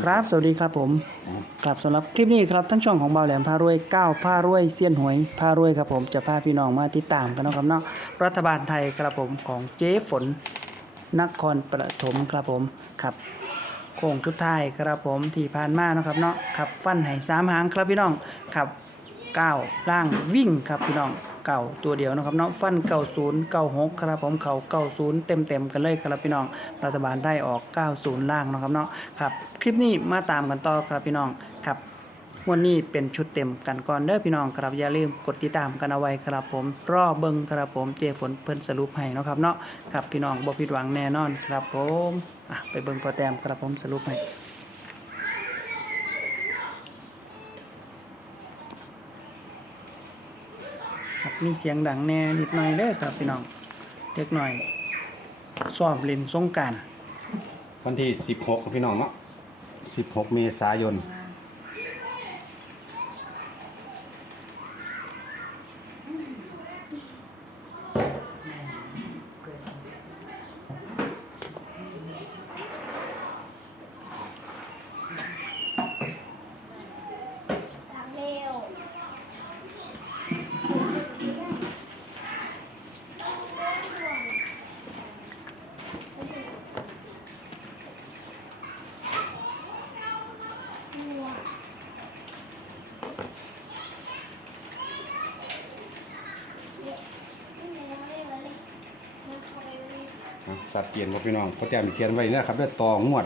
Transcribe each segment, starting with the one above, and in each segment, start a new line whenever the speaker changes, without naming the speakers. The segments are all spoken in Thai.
ครับสวัสดีครับผมครับสำหรับคลิปนี้ครับทั้งช่องของเบาแหลมพารวยก้าวพารวยเซียนหวยพารวยครับผมจะพาพี่น้องมาติดตามกันเนาะครับเนาะรัฐบาลไทยครับผมของเจ๊ฝนนครปฐมครับผมครับโค้งสุดท้ายครับผมที่ผ่านมาเนาะครับเนาะครับฟันให้สามหางครับพี่น้องครับเก้าล่างวิ่งครับพี่น้อง เก่าตัวเดียวนะครับเนาะฟันเก่าศูนย์เก่าหกครับผมเขาเก่าศูนย์เต็มเต็มๆกันเลยครับพี่น้อง รัฐบาลได้ออก 90 ล่างนะครับเนาะครับคลิปนี้มาตามกันต่อครับพี่น้องครับวันนี้เป็นชุดเต็มกันก่อนเด้อพี่น้องครับอย่าลืมกดติดตามกันเอาไว้ครับผมรอเบิ่งครับผมเจฝนเพิ่นสรุปให้นะครับเนาะครับพี่น้องบ่ผิดหวังแน่นอนครับผมอะไปเบิ่งพอแต้มครับผมสรุปให้ มีเสียงดังแน่นิดหน่อยเด้อครับพี่น้องเด็กหน่อยสอบเล่นสงกราร
วันที่ 16พี่น้องเนาะ16 เมษายน
เร็ว
นะ สัตว์เปลี่ยนบ่พี่น้องเขาแต้มเขียนไว้นะครับด้วยต่องวด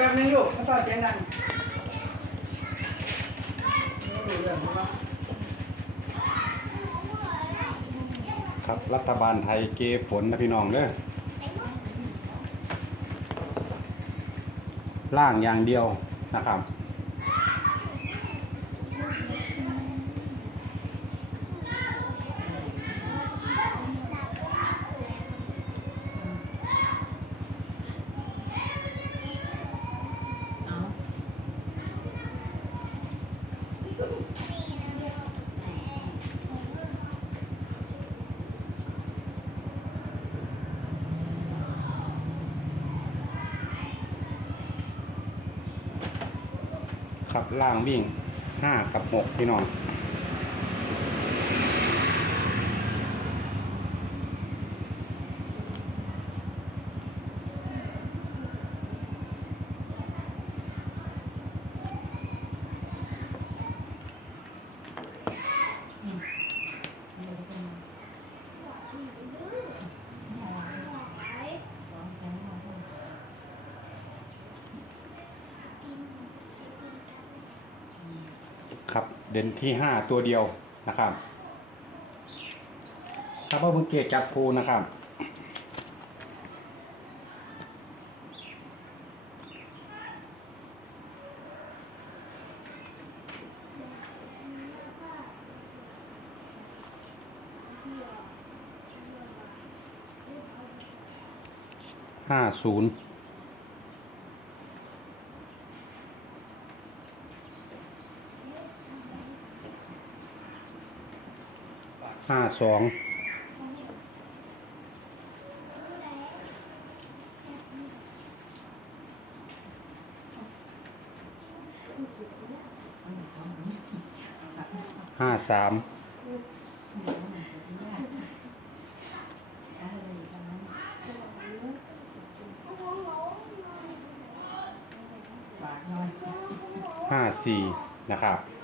แป๊บนึงลูกแล้วก็เสียงดังไม่รู้เรื่องครับ
ครับรัฐบาลไทยเกฝนนะพี่น้องเด้อล่างอย่างเดียวนะครับ ครับ ล่างวิ่ง 5 กับ 6 พี่น้อง ครับ เด่นที่5ตัวเดียวนะครับถ้าพ่อมึงเกตจับภูนะครับ ห้าศูนย์ ห้าสองห้าสามห้าสี่นะครับ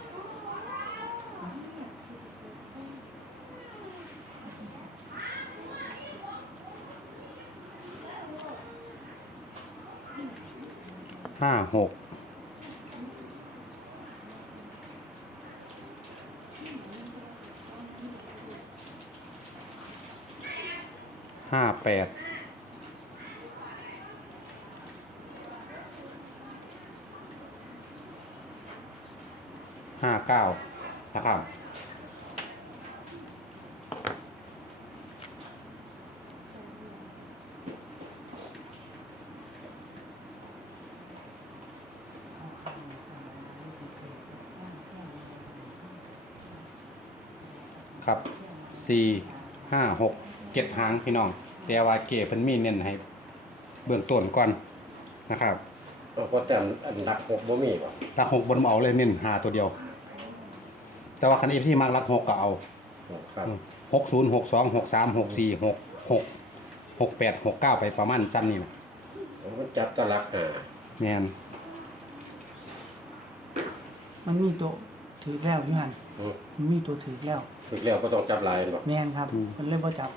ห้าหกห้าแปดห้าเก้านะครับ สี่ห้าหกเจ็ดหางพี่น้อง แต่ว่าเก๋เพิ่นมีเน้นให้เบื้องต้นก่อนนะครับ
เอาเพราะแต่อันรักหกบ่มีป่ะ
รักหกบนเอาเลยเน้นหาตัวเดียว แต่ว่าคันอีที่มากรักหกก็เอา
ครับ
หกศูนย์หกสองหกสามหกสี่หกหกหกแปดหกเก้าไปประมาณซ้ำนี่นะ
มันจับตะลักหา
แม่น
มันมีตัวถือแล้วอยู่หัน
อืม
มันมีตัวถือแล้ว
ถึงแล้วก็ต้องจับลายป่ะ
แม่นครับมันเลยบ่จับ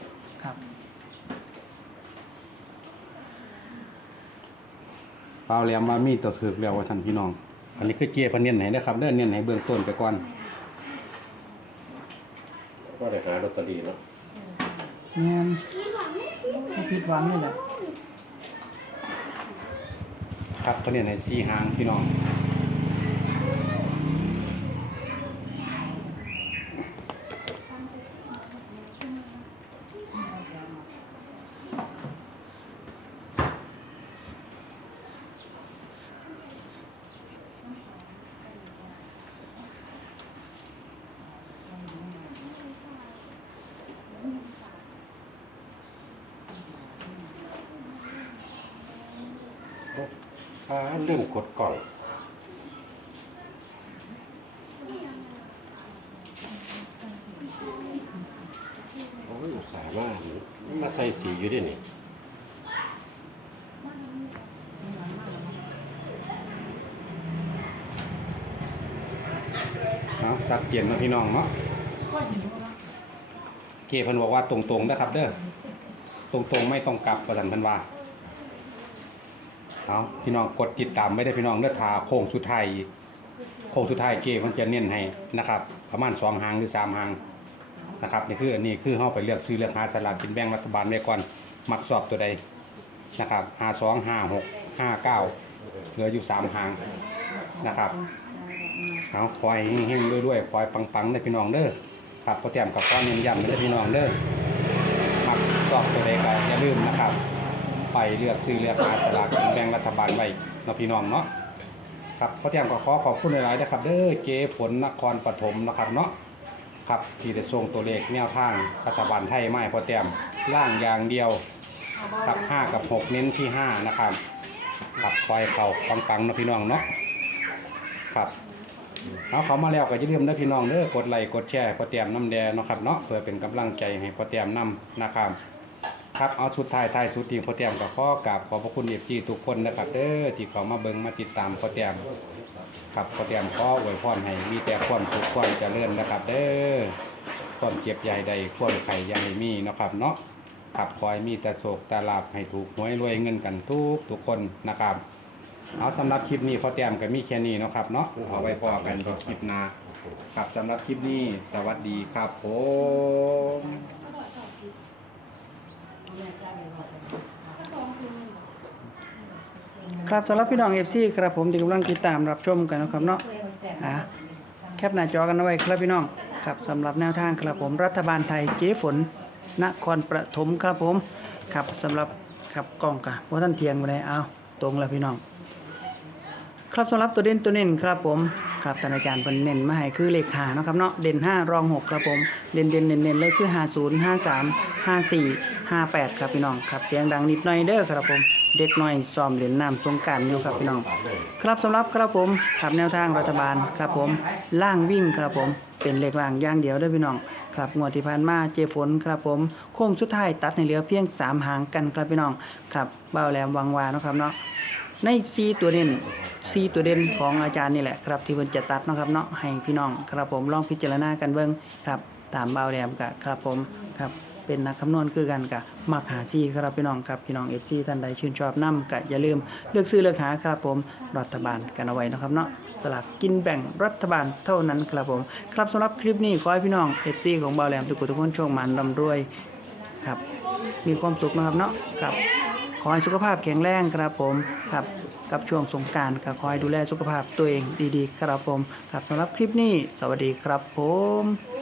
ครับ
เปล่าแหลมมามีตัวถือแล้วว่าท่านพี่น้อง อันนี้คือเกียร์พันเน้นให้นะครับเด้อเน้นให้เบื้องต้นไปก่อน
ก็ได้หาลอตเตอรี่เนาะ
แม่นบ่ผิดหวังเลยแหละ
ครับเขาเน้นให้สี่หางพี่น้อง
อ่าเริ่มกดกล่องโอ้ยอุตสาห์มากมาใส่สีอยู่ดินี่
เอาสัดเจนเนาะพี่น้องเนาะเกียร์เพิ่นบอกว่าตรงๆนะครับ เด้อตรงๆไม่ต้องกลับประสันพันว่า เอาพี่น้องกดติดตามไม่ได้พี่น้องเลือทาโค้งสุดท้ายโค้งสุดท้ายเกมันจะเน้นให้นะครับ ประมาณสองหางหรือสามหางนะครับนี่คืออันนี้คือเฮาไปเลือกซื้อเลือกหาสลากกินแบ่งรัฐบาลไว้ก่อนมักสอบตัวใดนะครับห้าสองห้าหกห้าเก้าเหลืออยู่สามหางนะครับเอาคอยเฮงๆด้วยๆคอยปังๆเลยพี่น้องเด้อครับพอแต้มกับก้อนเน้นย้ำเลยพี่น้องเด้อมักชอบตัวใดก็อย่าลืมนะครับ ไปเลือกซื้อเลือกหาสลากกินแบ่งรัฐบาลไว้เนาะพี่น้องเนาะครับพ่อแต้มก็ขอขอบคุณหลายๆนะครับเด้อเจ๊ฝนนครปฐมนะครับเนาะครับที่ได้ส่งตัวเลขแนวทางรัฐบาลไทยไม่พ่อแต้มล่างอย่างเดียวครับ5กับ6เน้นที่5นะครับครับคอยเข่าปังๆนะพี่น้องเนาะครับเอาเขามาแล้วก็อย่าลืมนะพี่น้องเด้อกดไลค์กดแชร์พ่อแต้มน้ำแดงนะครับเนาะเพื่อเป็นกำลังใจให้พ่อแต้มนำนะครับ ครับเอาสุดท้ายท้ายสุดทีพอเตรียมกับข้อกราบขอบพระคุณเอฟจีทุกคนนะครับเด้อที่เขามาเบิ่งมาติดตามพ่อเตรียมครับพ่อเตรียมขออวยพรให้มีแต่ความสุขความเจริญนะครับ เด้อความเจ็บใหญ่ใดความไข่ยังให้มีนะครับเนาะครับคอยมีแต่โศกแต่ลาบให้ถูกหวยรวยเงินกันทุกทุกคนนะครับเอาสำหรับคลิปนี้พ่อเตรียมก็มีแค่นี้นะครับเนาะเอาไว้พอกันคลิปหน้าครับสำหรับคลิปนี้สวัสดีครับผม
ครับสำหรับพี่น้อง FC ครับผมที่กำลังติดตามรับชมกันนะครับเนาะอะแคปหน้าจอกันเอาไว้ครับพี่น้องครับสำหรับแนวทางครับผมรัฐบาลไทยเจ๊ฝนนครปฐมครับผมครับสำหรับครับกล้องกะว่าท่านเทียงมาเลยเอาตรงแล้วพี่น้อง ครับสำหรับตัวเด่นตัวเน้นครับผม ครับท่านอาจารย์เป็นเน้นมาให้คือเลขหาเนาะครับเนาะเด่น 5 รอง 6 ครับผมเด่นเด่นเน้นเน้นเลยคือ50 53 54 58 ครับพี่น้องครับเสียงดังนิดหน่อยเด้อครับผมเด็กน้อยซ้อมเล่นน้ำสงการอยู่ครับพี่น้อง ครับสำหรับครับผมครับแนวทางรัฐบาลครับผมล่างวิ่งครับผมเป็นเลขล่างย่างเดียวด้อพี่น้องครับงวดที่ผ่านมาเจฝนครับผมโค้งสุดท้ายตัดในเหลือเพียง 3 หางกันครับพี่น้องครับเบ้าแหลมวังวานะครับเนาะในซีตัวเด่น ซีตัวเด่นของอาจารย์นี่แหละครับที่เพิ่นจะตัดเนาะครับเนาะให้พี่น้องครับผมลองพิจารณากันเบิ่งครับตามเบ้าแหลมกะครับผมครับเป็นนักคำนวณคือกันกะมักหาซีครับพี่น้องครับพี่น้องเอฟซีท่านใดชื่นชอบนํกะอย่าลืมเลือกซื้อเลือกหาครับผมรัฐบาลกันเอาไว้นะครับเนาะสลากกินแบ่งรัฐบาลเท่านั้นครับผม ครับสำหรับคลิปนี้ขอให้พี่น้องเอฟซีของเบาแหลมทุกคนทุกคนโชคมันร่ำรวยครับมีความสุขนะครับเนาะครับขอให้สุขภาพแข็งแรงครับผมครับ กับช่วงสงการก็คอยดูแลสุขภาพตัวเองดีๆ ครับผมครับสำหรับคลิปนี้ สวัสดีครับผม